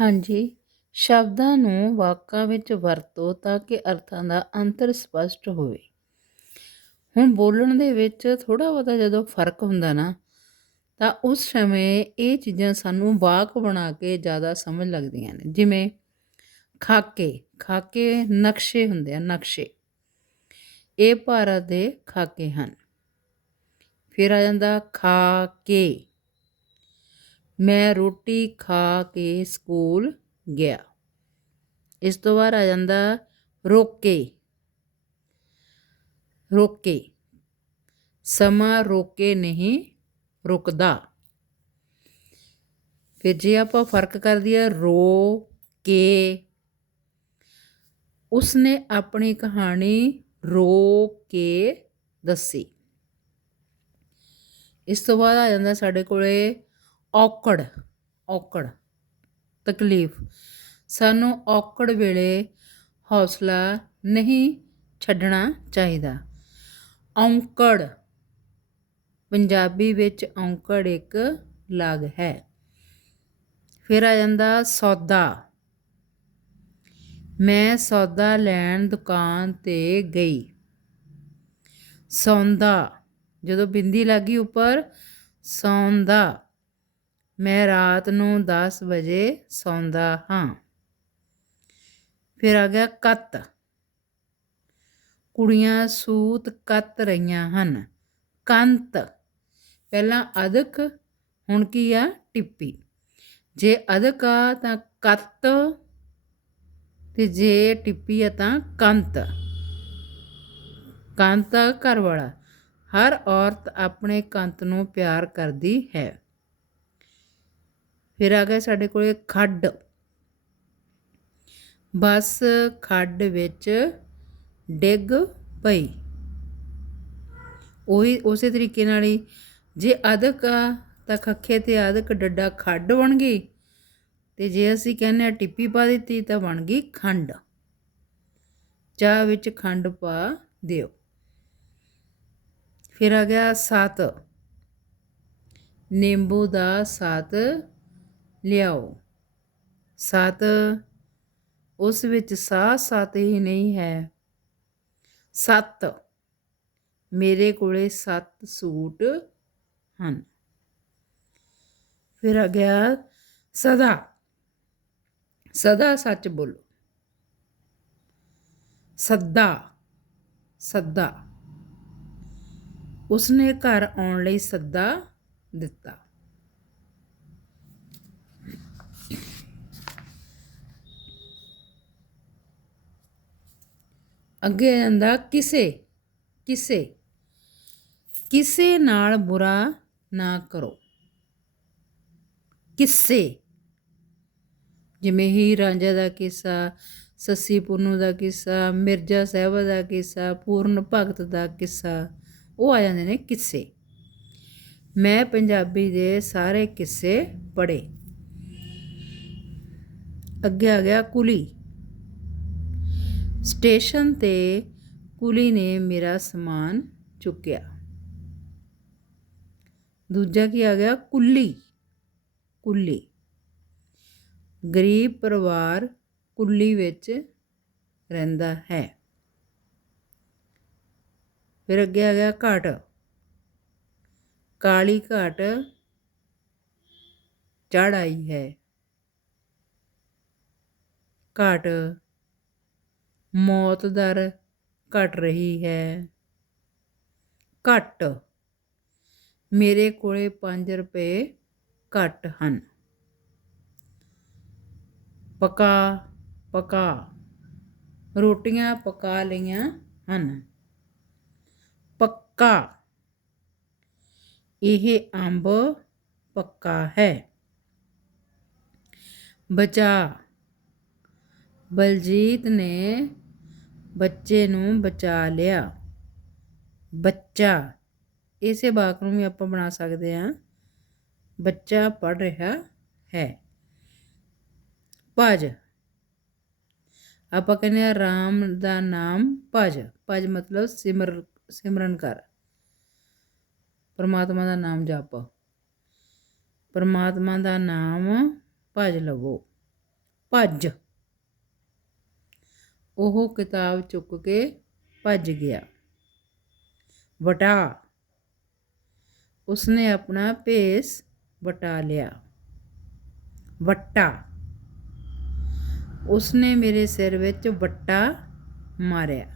ਹਾਂਜੀ। ਸ਼ਬਦਾਂ ਨੂੰ ਵਾਕਾਂ ਵਿੱਚ ਵਰਤੋ ਤਾਂ ਕਿ ਅਰਥਾਂ ਦਾ ਅੰਤਰ ਸਪਸ਼ਟ ਹੋਵੇ। ਹੁਣ ਬੋਲਣ ਦੇ ਵਿੱਚ ਥੋੜਾ ਬਹੁਤਾ ਜਦੋਂ ਫ਼ਰਕ ਹੁੰਦਾ ਨਾ, ਤਾਂ ਉਸ ਸਮੇਂ ਇਹ ਚੀਜ਼ਾਂ ਸਾਨੂੰ ਵਾਕ ਬਣਾ ਕੇ ਜ਼ਿਆਦਾ ਸਮਝ ਲੱਗਦੀਆਂ ਨੇ। ਜਿਵੇਂ ਖਾਕੇ ਖਾਕੇ ਨਕਸ਼ੇ ਹੁੰਦੇ ਆ, ਨਕਸ਼ੇ। ਇਹ ਭਾਰਤ ਦੇ ਖਾਕੇ ਹਨ। ਫਿਰ ਆ ਜਾਂਦਾ ਖਾ ਕੇ ਮੈਂ ਰੋਟੀ ਖਾ ਕੇ ਸਕੂਲ ਗਿਆ। ਇਸ ਤੋਂ ਬਾਅਦ ਆ ਜਾਂਦਾ ਰੋਕੇ। ਰੋਕੇ। ਸਮਾਂ ਰੋਕੇ ਨਹੀਂ ਰੁਕਦਾ। ਫਿਰ ਜੇ ਆਪਾਂ ਫ਼ਰਕ ਕਰ ਦਈਏ ਰੋ ਕੇ ਉਸਨੇ ਆਪਣੀ ਕਹਾਣੀ ਰੋ ਕੇ ਦੱਸੀ। ਇਸ ਤੋਂ ਬਾਅਦ ਆ ਜਾਂਦਾ ਸਾਡੇ ਕੋਲੇ ਔਕੜ ਔਕੜ, ਤਕਲੀਫ। ਸਾਨੂੰ ਔਕੜ ਵੇਲੇ ਹੌਸਲਾ ਨਹੀਂ ਛੱਡਣਾ ਚਾਹੀਦਾ। ਔਂਕੜ, ਪੰਜਾਬੀ ਵਿੱਚ ਔਂਕੜ ਇੱਕ ਲਗ ਹੈ। ਫਿਰ ਆ ਜਾਂਦਾ ਸੌਦਾ। ਮੈਂ ਸੌਦਾ ਲੈਣ ਦੁਕਾਨ ਤੇ ਗਈ। ਸੌਂਦਾ, ਜਦੋਂ ਬਿੰਦੀ ਲੱਗੀ ਉੱਪਰ, ਸੌਂਦਾ। ਮੈਂ ਰਾਤ ਨੂੰ 10 ਵਜੇ ਸੌਂਦਾ ਹਾਂ। ਫਿਰ ਆ ਗਿਆ ਕੱਤ। ਕੁੜੀਆਂ ਸੂਤ ਕੱਤ ਰਹੀਆਂ ਹਨ। ਕੰਤ। ਪਹਿਲਾਂ ਅਦਕ, ਹੁਣ ਕੀ ਆ? ਟਿੱਪੀ। ਜੇ ਅਦਕ ਆ ਤਾਂ ਕੱਤ ਤੇ ਜੇ ਟਿੱਪੀ ਆ ਤਾਂ ਕੰਤ। ਕੰਤ ਘਰ ਵਾਲਾ। ਹਰ ਔਰਤ ਆਪਣੇ ਕੰਤ ਨੂੰ ਪਿਆਰ ਕਰਦੀ ਹੈ। ਫਿਰ ਆ ਗਿਆ ਸਾਡੇ ਕੋਲੇ ਖੱਡ। ਬਸ ਖੱਡ ਵਿੱਚ ਡਿੱਗ ਪਈ। ਉਹੀ ਉਸੇ ਤਰੀਕੇ ਨਾਲ ਹੀ ਜੇ ਅਦਕ ਆ ਤਾਂ ਖੱਖੇ ਤੇ ਅਦਕ ਡੱਡਾ ਖੱਡ ਬਣ ਗਈ ਤੇ ਜੇ ਅਸੀਂ ਕਹਿੰਦੇ ਆ ਟਿੱਪੀ ਪਾ ਦਿੱਤੀ ਤਾਂ ਬਣ ਗਈ ਖੰਡ। ਚਾਹ ਵਿੱਚ ਖੰਡ ਪਾ ਦਿਓ। ਫਿਰ ਆ ਗਿਆ ਸੱਤ। ਨਿੰਬੂ ਦਾ ਸਾਤ ਲਿਆਓ। ਸੱਤ, ਉਸ ਵਿੱਚ ਸਾਹ ਸੱਤ ਹੀ ਨਹੀਂ ਹੈ। ਸੱਤ, ਮੇਰੇ ਕੋਲੇ ਸੱਤ ਸੂਟ ਹਨ। ਫਿਰ ਆ ਗਿਆ ਸਦਾ। ਸਦਾ ਸੱਚ ਬੋਲੋ। ਸੱਦਾ ਸੱਦਾ। ਉਸਨੇ ਘਰ ਆਉਣ ਲਈ ਸੱਦਾ ਦਿੱਤਾ। ਅੱਗੇ ਜਾਂਦਾ ਕਿਸੇ ਕਿਸੇ ਕਿਸੇ ਨਾਲ ਬੁਰਾ ਨਾ ਕਰੋ। ਕਿਸੇ। ਜਿਵੇਂ ਹੀ ਰਾਂਝਾ ਦਾ ਕਿੱਸਾ, ਸੱਸੀ ਪੁੰਨੂ ਦਾ ਕਿੱਸਾ, ਮਿਰਜ਼ਾ ਸਾਹਿਬਾ ਦਾ ਕਿੱਸਾ, ਪੂਰਨ ਭਗਤ ਦਾ ਕਿੱਸਾ, ਉਹ ਆ ਜਾਂਦੇ ਨੇ ਕਿੱਸੇ। ਮੈਂ ਪੰਜਾਬੀ ਦੇ ਸਾਰੇ ਕਿੱਸੇ ਪੜ੍ਹੇ। ਅੱਗੇ ਆ ਗਿਆ ਕੁਲੀ। ਸਟੇਸ਼ਨ ਤੇ ਕੁਲੀ ਨੇ ਮੇਰਾ ਸਮਾਨ ਚੁੱਕਿਆ। ਦੂਜਾ ਕੀ ਆ ਗਿਆ? ਕੁੱਲੀ। ਕੁੱਲੀ। ਗਰੀਬ ਪਰਿਵਾਰ ਕੁੱਲੀ ਵਿੱਚ ਰਹਿੰਦਾ ਹੈ। ਫਿਰ ਅੱਗੇ ਆ ਗਿਆ ਘਾਟ। ਕਾਲੀ ਘਾਟ ਚੜ ਆਈ ਹੈ। ਘਾਟ ਮੌਤ ਦਰ ਘਟ ਰਹੀ ਹੈ ਘਟ ਮੇਰੇ ਕੋਲੇ 5 ਰੁਪਏ ਘੱਟ ਹਨ ਪਕਾ ਪਕਾ ਰੋਟੀਆਂ ਪਕਾ ਲਈਆਂ ਹਨ ਪੱਕਾ ਇਹ ਅੰਬ ਪੱਕਾ ਹੈ ਬਚਾ ਬਲਜੀਤ ਨੇ ਬੱਚੇ ਨੂੰ ਬਚਾ ਲਿਆ। ਬੱਚਾ, ਇਸੇ ਵਾਕ ਨੂੰ ਵੀ ਆਪਾਂ ਬਣਾ ਸਕਦੇ ਹਾਂ। ਬੱਚਾ ਪੜ ਰਿਹਾ ਹੈ। ਭਜ। ਆਪਾਂ ਕਹਿੰਦੇ ਆ ਰਾਮ ਦਾ ਨਾਮ ਭਜ। ਭਜ ਮਤਲਬ ਸਿਮਰ, ਸਿਮਰਨ ਕਰ। ਪਰਮਾਤਮਾ ਦਾ ਨਾਮ ਜਪ। ਪਰਮਾਤਮਾ ਦਾ ਨਾਮ ਭਜ ਲਵੋ। ਭੱਜ। ਉਹ ਕਿਤਾਬ ਚੁੱਕ ਕੇ ਭੱਜ ਗਿਆ। ਵਟਾ। ਉਸਨੇ ਆਪਣਾ ਭੇਸ ਵਟਾ ਲਿਆ। ਵੱਟਾ। ਉਸਨੇ ਮੇਰੇ ਸਿਰ ਵਿੱਚ ਵੱਟਾ ਮਾਰਿਆ।